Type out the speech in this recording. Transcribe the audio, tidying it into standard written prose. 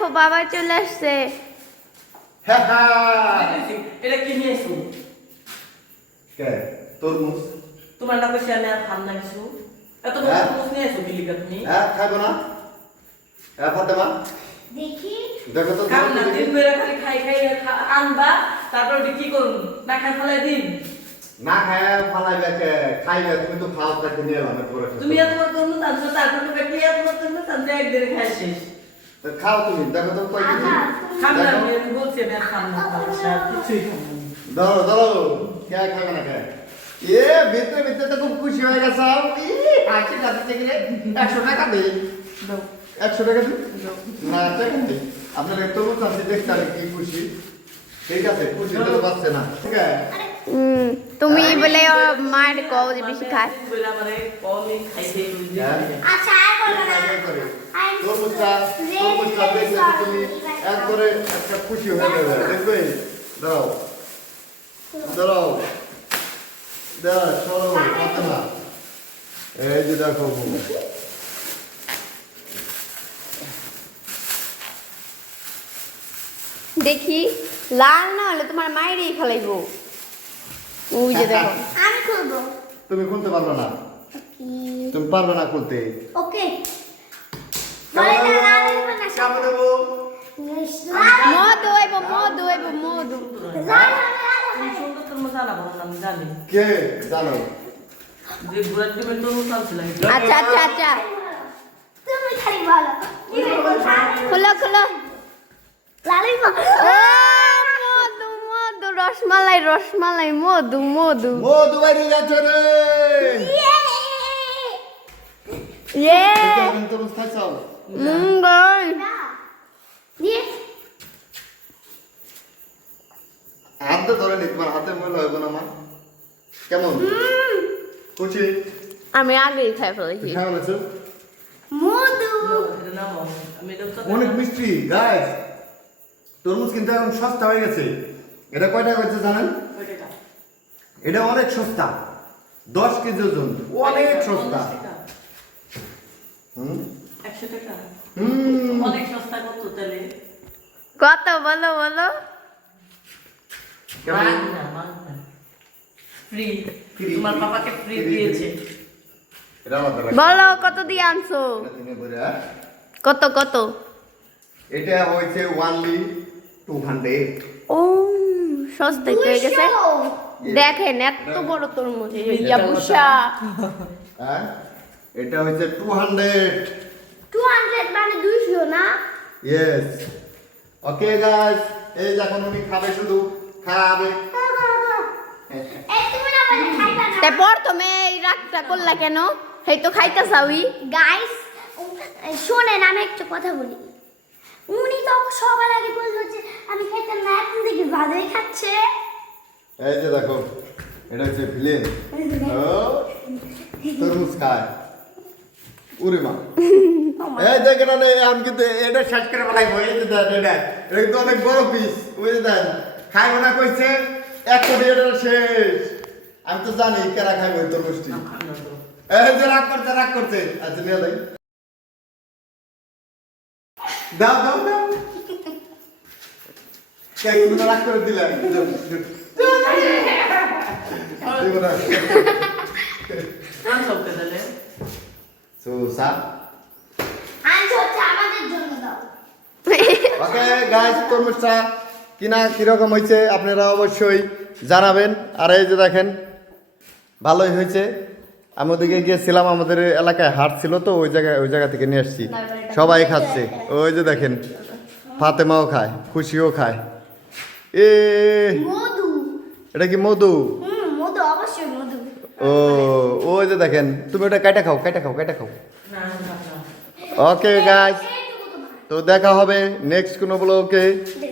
দেখো বাবা চলে আসছে। এটা কি নিয়েছো? কে তরমুজ? তোমার না কইছি আমি আর খাম না কিছু। এত বড় তরমুজ নিয়েছো কি লিগা তুমি? খাইবো না? ফাতেমা দেখি দেখো তো খাম না, দিন বেলা খালি খাই খাই আনবা, তারপর কি করুন? না খাই ফেলাই দিন। না খায় ফালাইবে কে? খাইবে তুমি তো খাও তাকে নিয়ে এলাম পরে। তুমি এত বড় তরমুজ আনছো, তারপর তুমি কি এত বড় তরমুজ আনছো একদিনে খাই শেষ। খাও তুমি দেখো তো কয় কেজি? খাম না, আমি বলছি আমি আর খাম না, আচ্ছা কিছুই খাম না। ধরো ধরো কে খাবে না কে? ভিতরে ভিতরে তো খুব খুশি হয়ে গেছে। আজকে যাতে থেকে 100 টাকা দেই। দাও। 100 টাকা দিই? না টাকা দিই। আপনার তরমুজ আছে দেখতে আর কি খুশি। ঠিক আছে খুশি তো পাচ্ছে না। ঠিক আছে। তুমি বলে মায়ের কও যে বেশি খায়। বলে আমারে কমই খাইতে বুঝি। আচ্ছা আর বলো না তরমুজটা দেখলে তো তুমি একবারে একটা খুশি হয়ে যাবে দেখবে। দাঁড়াও দাঁড়াও দাঁড়া সরো কথা না। এই যে দেখো দেখি লাল না হলে তোমার মায়েরই ফেলাইবো। ওই যে দেখো আমি খুলবো। তুমি খুলতে পারবে না, তুমি পারবে না খুলতে। ওকে বলে না লাল হবে না কেমন দেবো? মধু হইব মধু হইব মধু। লাল হবে লাল তুমি হবে। সুন্দর তরমুজ আনা বলো না, আমি জানি। কে জানো? যে বুড়ার ডিমের তরমুজ আনছিলাম। আচ্ছা আচ্ছা আচ্ছা তুমি খালি বলো খোলো খোলো। লালই মধু মধু রসমালাই রসমালাই মধু মধু। মধু বাইরে যাচ্ছে রে। ইয়ে তরমুজ খাইছাও? গাই দিয়ে হাতে ধরে নি, তোমার হাতে ময়লা হইব না মা? কেমন খুশি? আমি আগেই খাই ফেলেছি। কেমন আছো? মধু এটা নাও, আমি এটা তো অনেক মিষ্টি গাইস। তরমুজ কিন্তু এখন সস্তা হয়ে গেছে। এটা কয় টাকা হচ্ছে জানেন? কয় টাকা? এটা অনেক সস্তা, 10 কেজি ওজন, অনেক সস্তা। 50 টাকা, হুম 100 টাকা। হুম অনেক সস্তা কত তাহলে? কত বলো বলো। কেমন? ফ্রি। Free, তোমার free, পাপাকে ফ্রি free দিয়েছে। এটা আলাদা রাখো। বলো কত দিয়ে আনছো? এটা তুমি বলে, হ্যাঁ? কত কত? এটা হয়েছে only 200। ও সস্তায় তো হয়ে গেছে। 200 দেখেন এত বড় তরমুজ ইয়া বুশা। হ্যাঁ এটা হয়েছে 200। 200 মানে 200 না ইয়েস ওকে গাইস, এই যখন উনি খাবে শুধু খাবে। এই তুমি না বলে খাইবা না তারপর তুমি এই রাগটা করলা কেন? সেই তো খাইতে চাওই। গাইস শোনেন আমি একটা কথা বলি। উনি তো সবার আগে বললো যে আমি খাইতাম না, এখন দেখি ভালোই খাচ্ছে। এই যে দেখো এটা হচ্ছে ভিলেন। ও তরমুজ খায় উরে মা। এই দেখেন না আমি কিন্তু এটা শেষ করে ফেলাইবো। এই যে দেন এটা কিন্তু অনেক বড় পিস। ওই যে দেন খাইবো না কইছে, এক কোটি এটা শেষ। আমি তো জানি কেরা খাইবো এই তরমুজটি। এই যে রাগ করছে আচ্ছা নিয়ে যাই। দাও দাও দাও কে তুমি রাগ করে দিলে। আনছো কে তাহলে? সো সাপ আনছো হচ্ছে আমাদের জন্য দাও। ওকে গাইস, তরমুজটা কিনা কিরকম হয়েছে আপনারা অবশ্যই জানাবেন। আর এই যে দেখেন ভালোই হয়েছে। আমি ওদিকে গিয়েছিলাম, আমাদের এলাকায় হাট ছিল তো ওই জায়গা থেকে নিয়ে আসছি। সবাই খাচ্ছে, ওই যে দেখেন ফাতেমাও খায়, খুশিও খায়। এ মধু এটা কি মধু? মধু অবশ্যই মধু। ও ওই যে দেখেন, তুমি ওটা কাইটা খাও। না না। ওকে গাইস, তো দেখা হবে নেক্সট কোনো ব্লগে। দে